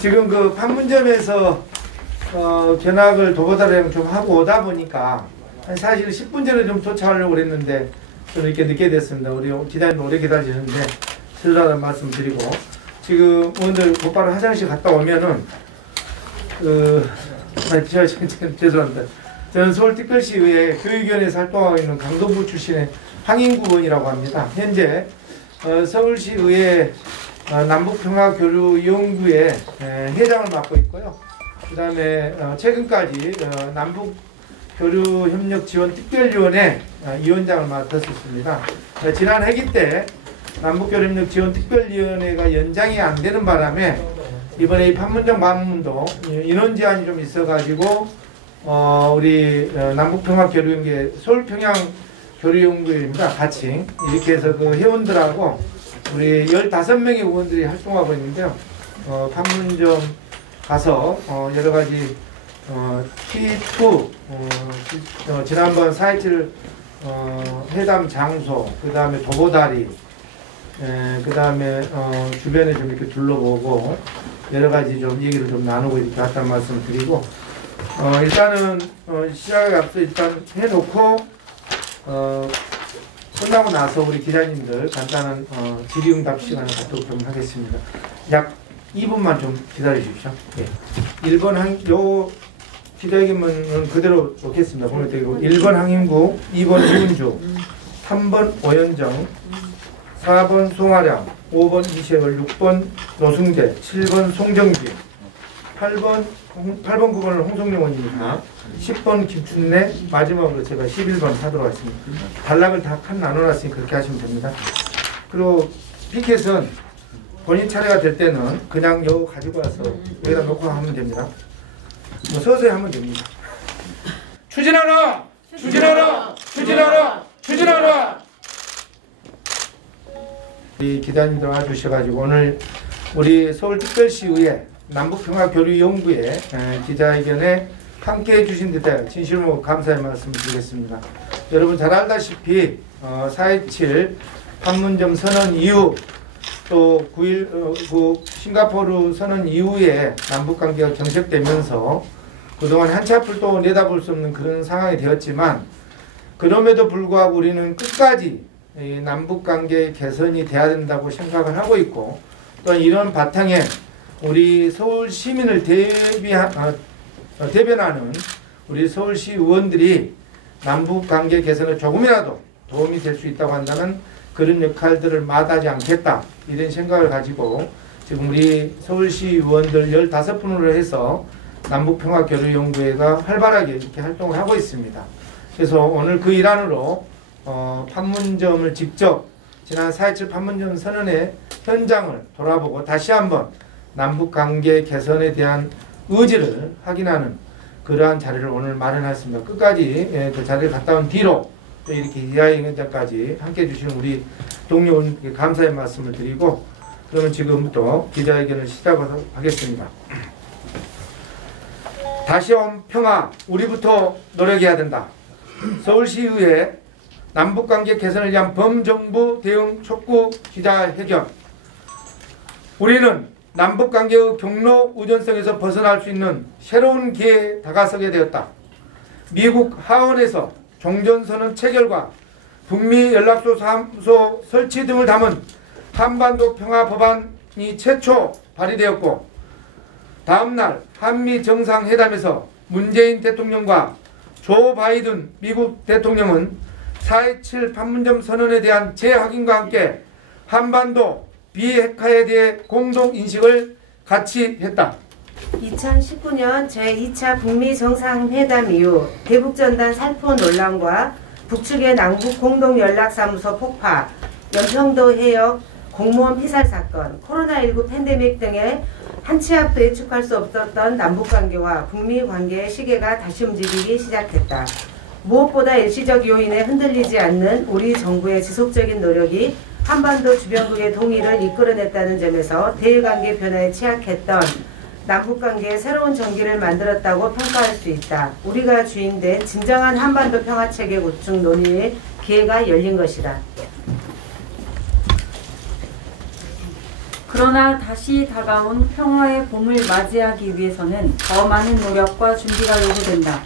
지금 그 판문점에서 견학을 도보다리랑 좀 하고 오다 보니까 사실 10분 전에 좀 도착하려고 그랬는데 좀 이렇게 늦게 됐습니다. 우리 기다리면 오래 기다리시는데 실례라는 말씀 드리고, 지금 오늘 곧바로 화장실 갔다 오면은 죄송합니다. 저는 서울특별시의회 교육위원회에서 활동하고 있는 강동구 출신의 황인구 의원이라고 합니다. 현재 서울시의회 남북평화교류위원회의 회장을 맡고 있고요. 그 다음에 최근까지 남북교류협력지원특별위원회 위원장을 맡았었습니다. 지난 회기 때 남북교류협력지원특별위원회가 연장이 안 되는 바람에 이번에 이 판문점 방문도 인원 제한이 좀 있어가지고 우리 남북평화교류연계 서울평양교류연구회입니다. 같이 이렇게 해서 그 회원들하고 우리 15명의 의원들이 활동하고 있는데요. 판문점 가서 여러 가지 T2 지난번 4.27 회담 장소, 그 다음에 도보다리, 그 다음에 주변에 좀 이렇게 둘러보고 여러 가지 좀 얘기를 좀 나누고 이렇게 왔다는 말씀을 드리고, 일단은 시작에 앞서 일단 해놓고 끝나고 나서 우리 기자님들 간단한 질의응답 시간을 갖도록 좀 하겠습니다. 약 2분만 좀 기다려 주십시오. 예. 1번 요 기자회견은 그대로 놓겠습니다. 보면 되고 1번 황인구, 2번 이은주, 3번 오현정, 4번 송하량, 5번 이세월, 6번 노승재, 7번 송정기, 8번 9번을 홍성룡 의원입니다. 10번 김춘래, 마지막으로 제가 11번 하도록 하겠습니다. 단락을 다 칸 나눠놨으니 그렇게 하시면 됩니다. 그리고 피켓은 본인 차례가 될 때는 그냥 요 가지고 와서 여기다 놓고 하면 됩니다. 뭐 서서히 하면 됩니다. 추진하라! 추진하라! 추진하라! 추진하라! 이 기자님들 와주셔가지고 오늘 우리 서울특별시의회 남북평화교류연구회 기자회견에 함께해 주신 데 대해 진심으로 감사의 말씀을 드리겠습니다. 여러분 잘 알다시피 4.27 판문점 선언 이후 또 9.19 싱가포르 선언 이후에 남북관계가 경색되면서 그동안 한치 앞을 내다볼 수 없는 그런 상황이 되었지만, 그럼에도 불구하고 우리는 끝까지 남북관계 개선이 돼야 된다고 생각을 하고 있고, 또 이런 바탕에 우리 서울 시민을 대변하는 우리 서울시 의원들이 남북관계 개선에 조금이라도 도움이 될 수 있다고 한다면 그런 역할들을 마다하지 않겠다, 이런 생각을 가지고 지금 우리 서울시 의원들 15분으로 해서 남북평화교류연구회가 활발하게 이렇게 활동을 하고 있습니다. 그래서 오늘 그 일환으로 판문점을 직접 지난 4.27 판문점 선언의 현장을 돌아보고 다시 한번 남북관계 개선에 대한 의지를 확인하는 그러한 자리를 오늘 마련했습니다. 끝까지 그 자리를 갔다 온 뒤로 또 이렇게 기자회견장까지 함께해 주시는 우리 동료분께 감사의 말씀을 드리고, 그러면 지금부터 기자회견을 시작하도록 하겠습니다. 다시 온 평화, 우리부터 노력해야 된다. 서울시의회 남북관계 개선을 위한 범정부 대응 촉구 기자회견. 우리는 남북관계의 경로 우전성에서 벗어날 수 있는 새로운 기회에 다가서게 되었다. 미국 하원에서 종전선언 체결과 북미 연락소 사무소 설치 등을 담은 한반도 평화 법안이 최초 발의되었고, 다음날 한미 정상회담에서 문재인 대통령과 조 바이든 미국 대통령은 4.27 판문점 선언에 대한 재확인과 함께 한반도 비핵화에 대해 공동인식을 같이 했다. 2019년 제2차 북미 정상회담 이후 대북전단 살포 논란과 북측의 남북 공동연락사무소 폭파, 연평도 해역 공무원 피살 사건, 코로나19 팬데믹 등의 한치 앞도 예측할 수 없었던 남북관계와 북미 관계의 시계가 다시 움직이기 시작했다. 무엇보다 일시적 요인에 흔들리지 않는 우리 정부의 지속적인 노력이 한반도 주변국의 동의를 이끌어냈다는 점에서 대일관계 변화에 취약했던 남북관계의 새로운 전기를 만들었다고 평가할 수 있다. 우리가 주인된 진정한 한반도 평화체계 구축 논의의 기회가 열린 것이다. 그러나 다시 다가온 평화의 봄을 맞이하기 위해서는 더 많은 노력과 준비가 요구된다.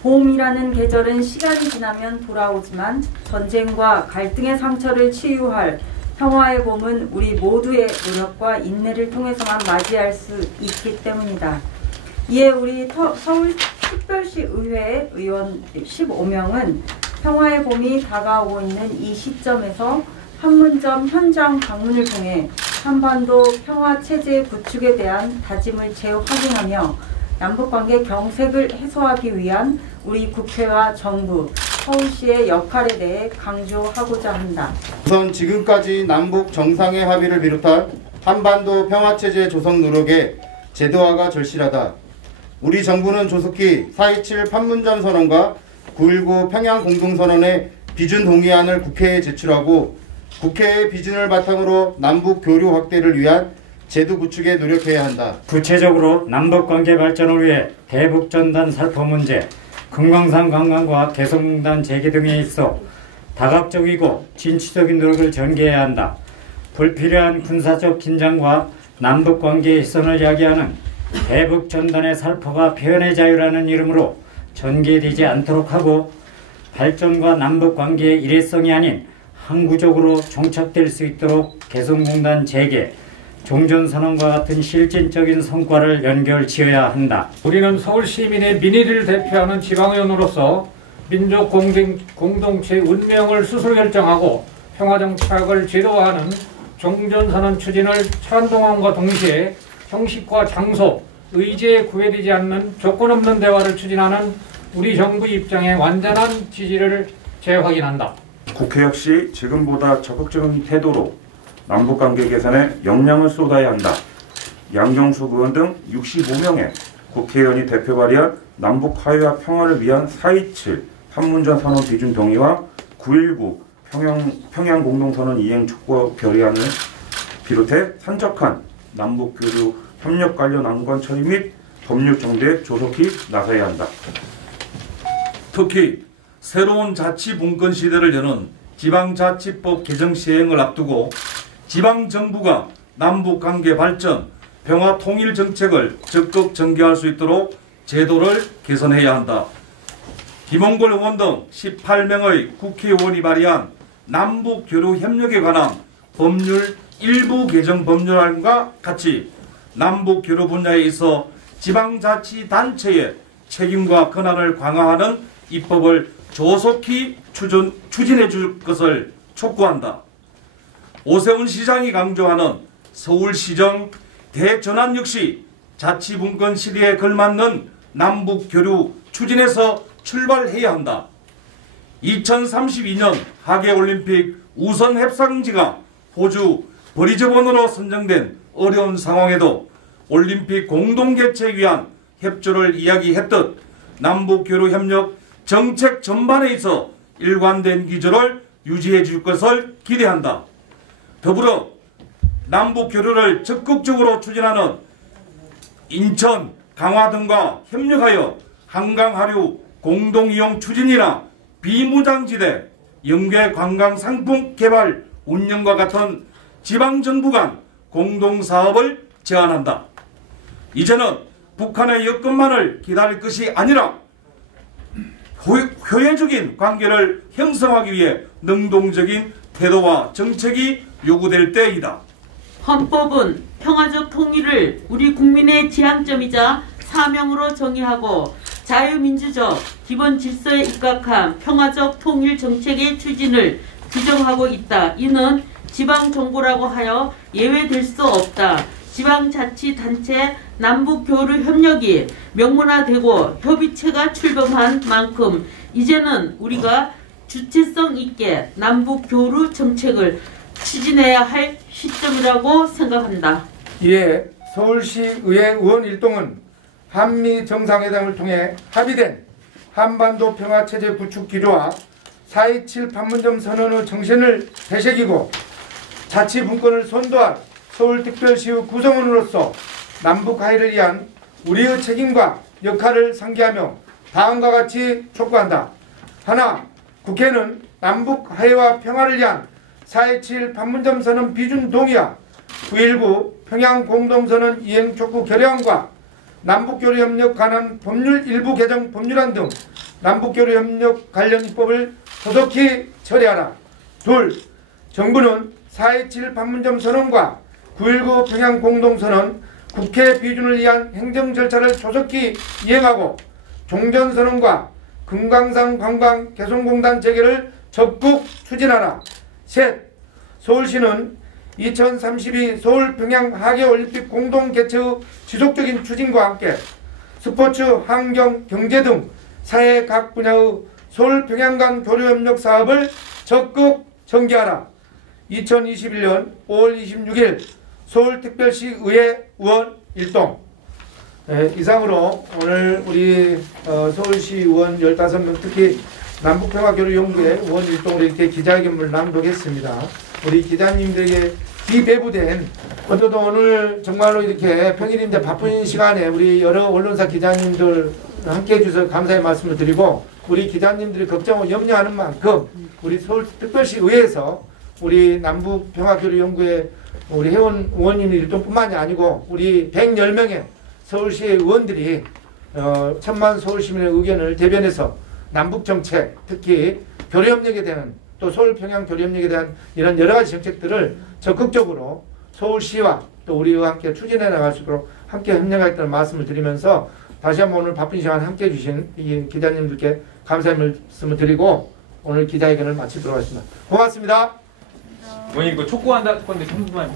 봄이라는 계절은 시간이 지나면 돌아오지만 전쟁과 갈등의 상처를 치유할 평화의 봄은 우리 모두의 노력과 인내를 통해서만 맞이할 수 있기 때문이다. 이에 우리 서울특별시 의회 의원 15명은 평화의 봄이 다가오고 있는 이 시점에서 판문점 현장 방문을 통해 한반도 평화체제 구축에 대한 다짐을 재확인하며 남북관계 경색을 해소하기 위한 우리 국회와 정부, 서울시의 역할에 대해 강조하고자 한다. 우선 지금까지 남북 정상회 합의를 비롯한 한반도 평화체제 조성 노력에 제도화가 절실하다. 우리 정부는 조속히 4.27 판문점 선언과 9.19 평양 공동선언의 비준 동의안을 국회에 제출하고 국회의 비준을 바탕으로 남북 교류 확대를 위한 제도 구축에 노력해야 한다. 구체적으로 남북관계 발전을 위해 대북전단 살포 문제, 금강산 관광과 개성공단 재개 등에 있어 다각적이고 진취적인 노력을 전개해야 한다. 불필요한 군사적 긴장과 남북관계의 훼손을 야기하는 대북전단의 살포가 표현의 자유라는 이름으로 전개되지 않도록 하고 발전과 남북관계의 일회성이 아닌 항구적으로 종착될 수 있도록 개성공단 재개, 종전선언과 같은 실질적인 성과를 연결지어야 한다. 우리는 서울 시민의 민의를 대표하는 지방의원으로서 민족 공동체 운명을 스스로 결정하고 평화정착을 제도화하는 종전선언 추진을 찬동함과 동시에 형식과 장소, 의제에 구애되지 않는 조건 없는 대화를 추진하는 우리 정부 입장에 완전한 지지를 재확인한다. 국회 역시 지금보다 적극적인 태도로 남북관계 개선에 역량을 쏟아야 한다. 양경수 의원 등 65명의 국회의원이 대표 발의한 남북 화해와 평화를 위한 4.27 판문점 선언 비준 동의와 9.19 평양 공동선언 이행 촉구 결의안을 비롯해 산적한 남북 교류 협력 관련 안건 처리 및 법률 정비에 조속히 나서야 한다. 특히 새로운 자치분권 시대를 여는 지방자치법 개정 시행을 앞두고 지방정부가 남북관계 발전, 평화 통일 정책을 적극 전개할 수 있도록 제도를 개선해야 한다. 김홍걸 의원 등 18명의 국회의원이 발의한 남북교류 협력에 관한 법률 일부 개정 법률안과 같이 남북교류 분야에 있어 지방자치단체의 책임과 권한을 강화하는 입법을 조속히 추진해 줄 것을 촉구한다. 오세훈 시장이 강조하는 서울시정 대전환 역시 자치분권 시대에 걸맞는 남북교류 추진에서 출발해야 한다. 2032년 하계올림픽 우선 협상지가 호주 브리즈번으로 선정된 어려운 상황에도 올림픽 공동개최에 위한 협조를 이야기했듯 남북교류 협력 정책 전반에 있어 일관된 기조를 유지해 줄 것을 기대한다. 더불어 남북교류를 적극적으로 추진하는 인천, 강화 등과 협력하여 한강하류 공동이용 추진이나 비무장지대, 영계관광상품 개발 운영과 같은 지방정부 간 공동사업을 제안한다. 이제는 북한의 여건만을 기다릴 것이 아니라 효율적인 관계를 형성하기 위해 능동적인 태도와 정책이 요구될 때이다. 헌법은 평화적 통일을 우리 국민의 지향점이자 사명으로 정의하고 자유민주적 기본 질서에 입각한 평화적 통일 정책의 추진을 규정하고 있다. 이는 지방정부라고 하여 예외될 수 없다. 지방자치단체 남북교류 협력이 명문화되고 협의체가 출범한 만큼 이제는 우리가 주체성 있게 남북교류 정책을 추진해야 할 시점이라고 생각한다. 이에 서울시의회 의원 일동은 한미 정상회담을 통해 합의된 한반도 평화체제 구축 기조와 4.27 판문점 선언의 정신을 되새기고 자치분권을 선도할 서울특별시의 구성원으로서 남북 화해를 위한 우리의 책임과 역할을 상기하며 다음과 같이 촉구한다. 하나, 국회는 남북 화해와 평화를 위한 4.27 판문점 선언 비준 동의와 9.19 평양 공동선언 이행 촉구 결의안과 남북교류협력 관한 법률 일부 개정 법률안 등 남북교류협력 관련 입법을 조속히 처리하라. 둘, 정부는 4.27 판문점 선언과 9.19 평양 공동선언 국회 비준을 위한 행정 절차를 조속히 이행하고 종전선언과 금강산 관광 개성공단 재개를 적극 추진하라. 셋, 서울시는 2032 서울 평양 하계올림픽 공동 개최의 지속적인 추진과 함께 스포츠, 환경, 경제 등 사회 각 분야의 서울 평양 간 교류협력 사업을 적극 전개하라. 2021년 5월 26일 서울특별시 의회 의원 일동. 이상으로 오늘 우리 서울시 의원 15명 특히 남북평화교류연구회 의원 일동으로 이렇게 기자회견을 낭독했습니다. 우리 기자님들에게 기배부된 어제도 오늘 정말로 이렇게 평일인데 바쁜 시간에 우리 여러 언론사 기자님들 함께 해주셔서 감사의 말씀을 드리고 우리 기자님들이 걱정을 염려하는 만큼 우리 서울특별시 의회에서 우리 남북평화교류연구회 우리 회원 의원님 일동뿐만이 아니고 우리 110명의 서울시의 의원들이 천만 서울시민의 의견을 대변해서 남북정책 특히 교류협력에 대한 또 서울평양 교류협력에 대한 이런 여러 가지 정책들을 적극적으로 서울시와 또 우리와 함께 추진해 나갈 수 있도록 함께 협력하겠다는 말씀을 드리면서 다시 한번 오늘 바쁜 시간 함께 해주신 이 기자님들께 감사의 말씀을 드리고 오늘 기자회견을 마치도록 하겠습니다. 고맙습니다. 원님 이거 촉구한다 건데 한 번만